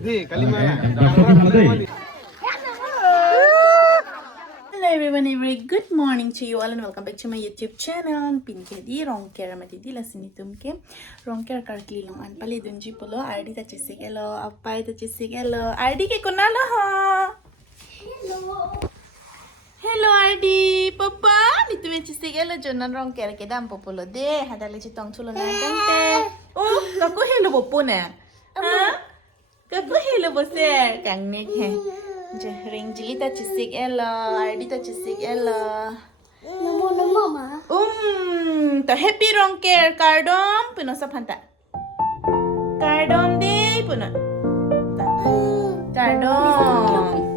Hello everyone, a very good morning to you all and welcome back to my YouTube channel. Pin ke di rong care mati di la sini tum ke rong care kar kli long an pali dunji polo RD ta chisi gelo appai ta chisi gelo RD ke kunala ha. Hello RD papa ni tu me chisi gelo jonan rong care ke dam popolo de hadale chitong chulo na tante. Oh, kaku hello popo ne. Ha? Kaku hello bose kang nek he. Ring jili ta cisik ela, Ardi ta cisik ela. Namo ma. Ta happy rong care kardom puno sa phanta. Kardom de puno. Kardom.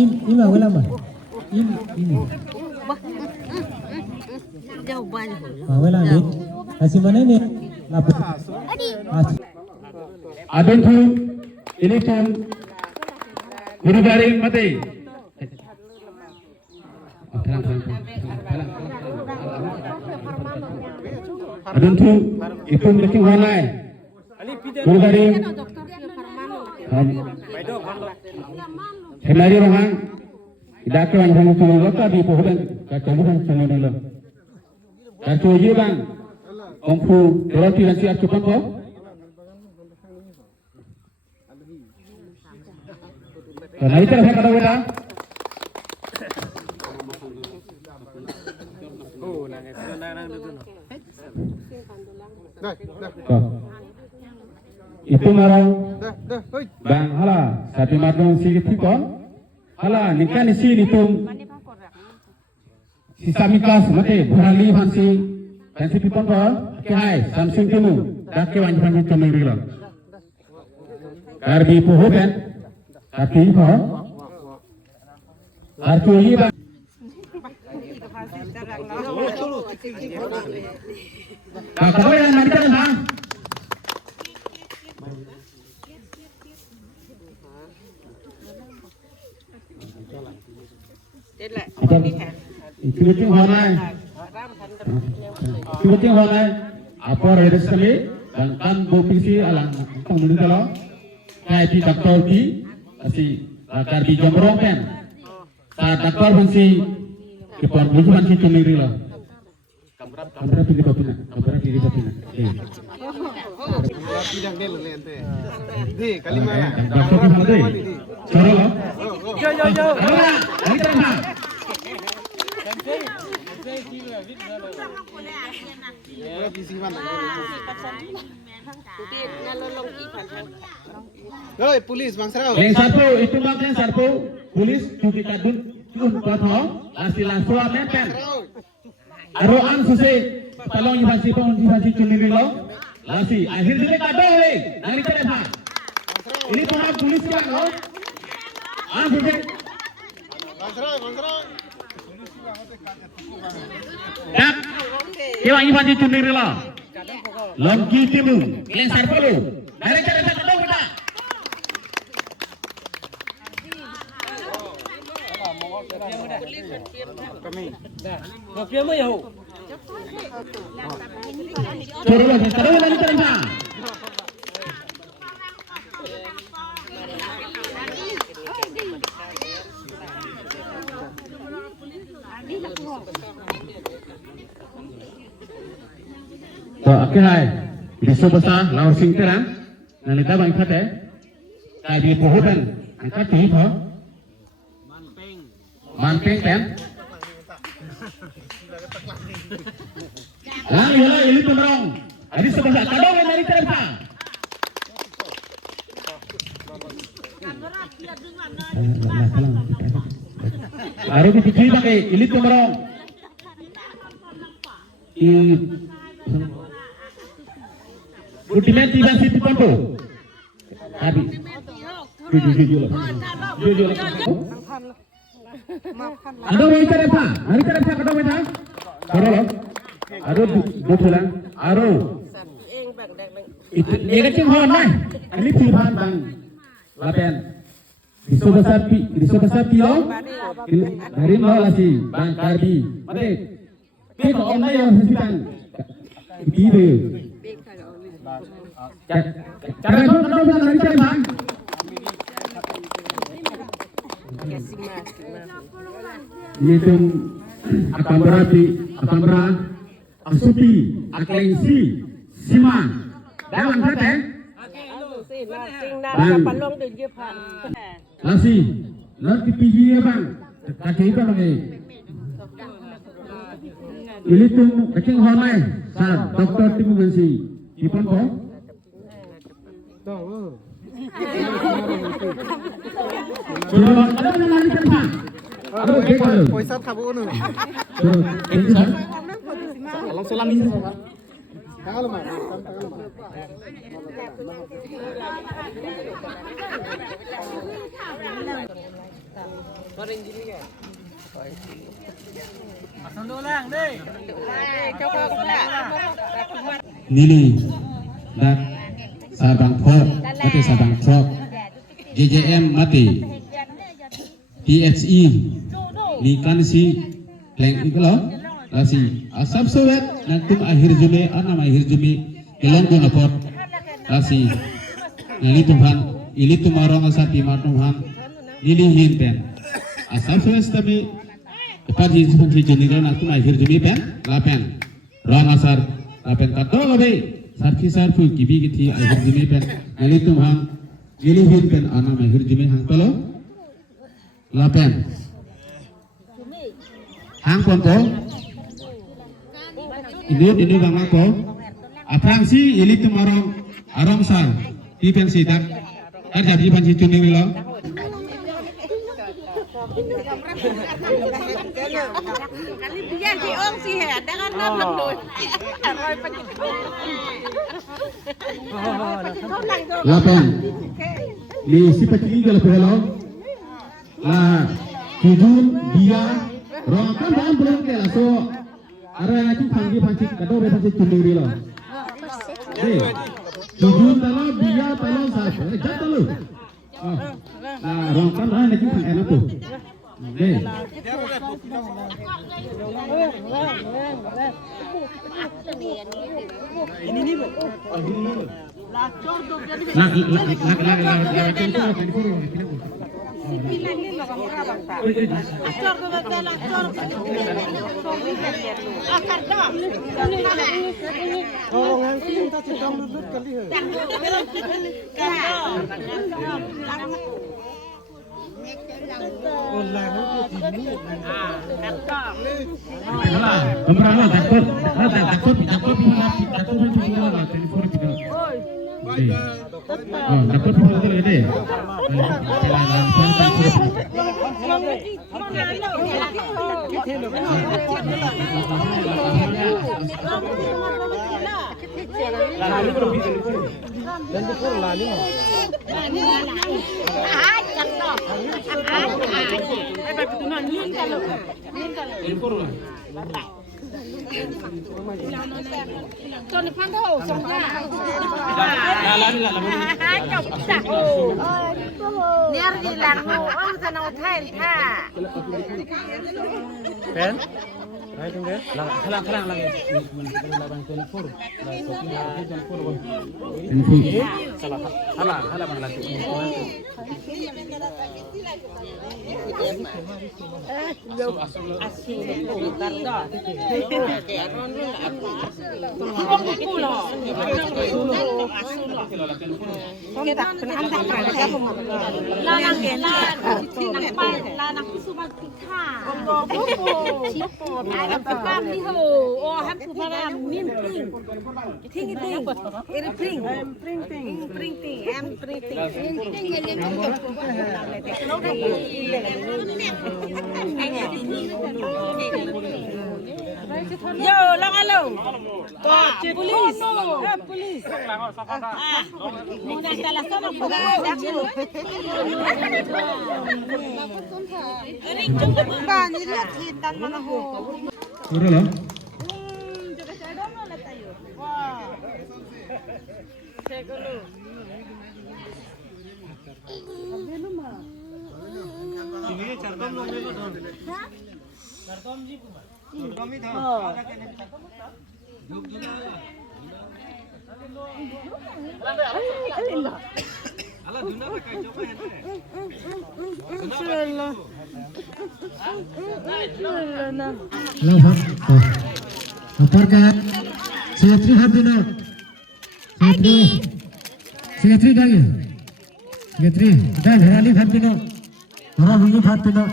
Im mau lama. Im. Jauh banyak. Mau lama. Kasih mana ni? Lapor. Adun tu ini pun guru garing mati. Adun tu ikut mereka mana? Guru garing. Hemari orang dak orang orang tu lokal di pohon kacamuran semua ni lah. Kacu je bang, ompu berarti nanti aku pangko. Karena itu saya kata beta. Oh, nangis, nangis tu. Itu marang bang hala satu madong sikit tikon hala nikah nisi ditum si samikas mate berali hansi hansi pikon pa kehai samsung temu dak ke wanjang temu digla karbi poho ben tapi ko artu yi bang kalau yang nanti kan bang Cuci mana? Apa redes kali? Dan kan bopisi alang pengunjung kalau kayak di dokter di si agar di jombrong pen. Saat dokter fansi kepar buju fansi cemiri lah. Kamera pilih bapina. Tidak del lente. Di kali mana? Dr. Hamdi. Coro lo. Yo. Ini terima. Bisi mana? Hoi, polis Bang Serau. Yang satu itu yang satu polis cuci kadun cun patho lasi langsung menten. Aroan susi tolong invasi cuni lo lasi akhir juga kado dari terima. Ini para polis kan lo? Susi. Bang Serau. Dak, kau invasi cuni lo. Longki timu yang satu dari terima kado kita. Coro lo, kado lagi terima. So, oke hai. Bisa besar laur singteran. Nalita bang kate. Kayak di pohokan angkat tuh ho. Manpeng kan? Lah, ini pemerong. Ada sebesar kadang dari terpa. Harus dipikir pakai ini pemerong. Ultimate tiba si Piponto. Abi. Jujur. Ada wanita apa? Hari terpa kada wanita. Kalau ada bocoran, ada. Itu dia kecil hon lah. Ini pilihan bang. Lapen. Di sebesar kilo. Dari mana lagi bang Karbi. Mari. Kita online yang sedang. Itu. Cara itu kada wanita hari terpa. Itu akan berarti asupi aklengsi sima dalam kata lasi nanti pigi bang kaki itu lagi ini tuh kacang hormai saat dokter timu mensi ipon ko ada mana lagi kan aduh bekal Poisat kabu nu. langsung langsung Tangan lemah. Nili dan Sabang Pok atau Sabang Pok JJM mati THE Likan si leng itu loh lasi asap sobat nantung akhir jume anam akhir jume kelong guna pot lasi nali Tuhan ili tumarong asapi matuhan nilihin pen asap sobat tapi tepat di juniran nantung akhir jume pen lapen rong asar lapen kato lobe sarfu kibi kiti akhir jume pen nali Tuhan nilihin pen anam akhir jume hang tolo lapen hang ponto ini bang ko apang si ili tumarong arong sar di pensi tak jadi pensi tuning lo Kali biar si ong si he, dengan nama doi. lapan ni si pecili kalau pelo lah tujun dia rong kan bang belum ke lah so ada yang itu panci kado panci tuning lo tujun talo dia talo sah jat talo nah rong kan ada yang itu enak tuh Actor ko betul actor. Akar dah. Orang yang sini tak sedang duduk kali he. Pemberana takut, takut pihak telepon tidak. Oh, takut pihak itu ada. Niar hilang oh sana utain ha. Pen? Baik tu ke? Pam ni ho, oh ham tu param min pring. Ting ting. Iri pring. Pring ting, am pring ting. Yo, lang alo. Polis. Polis. Muna salah sana po. Ring jumpa ba ni lakitan mana ho. Sudah lah. Ini cardom lo melo don. Cardom ji puma. Cardom ni dah. Alah duna pakai coba ya. Insyaallah. Lawan. Apakah Siyatri Hardina? Siyatri dah ya? Siyatri dah Herali Hardina. Herali Hardina.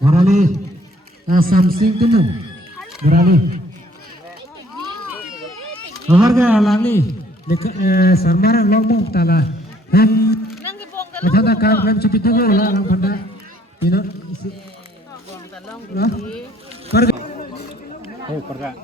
Herali Samsung tu na. Herali. Harga lali sarmaran longmong tala. Hem. Macam tak kan lem cepit tu lah lang panda. Ino. Pergi. Oh, pergi.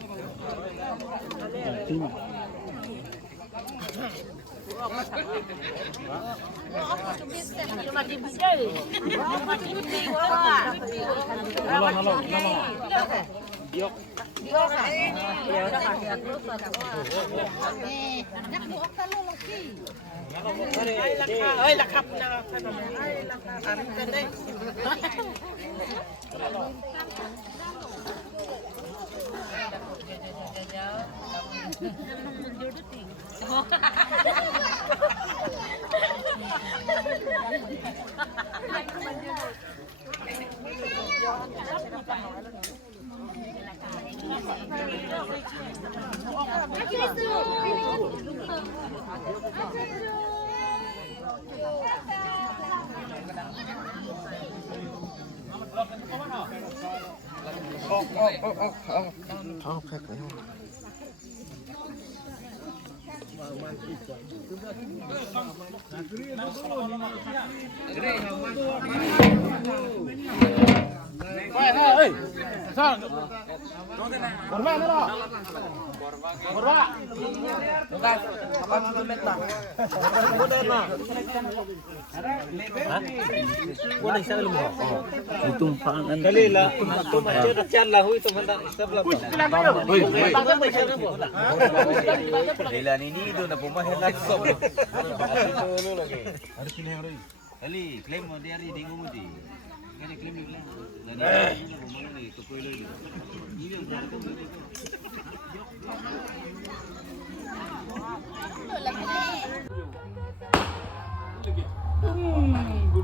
Ay lakap na. Ay lakap.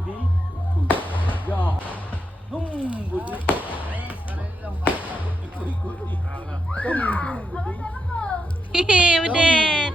budi. Ya. Budi. Ikut-ikuti. Budi. Hehe, Buden.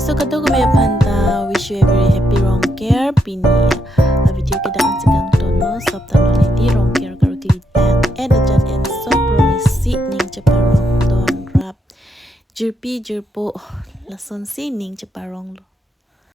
So kadto ko may panta, wish you a very happy wrong care pini. A video kita ang sigang tono sop tano lady wrong care karo kilitang edajan and sop promisi ning chaparong don rap. Jirpi jirpo lason si ning chaparong lo.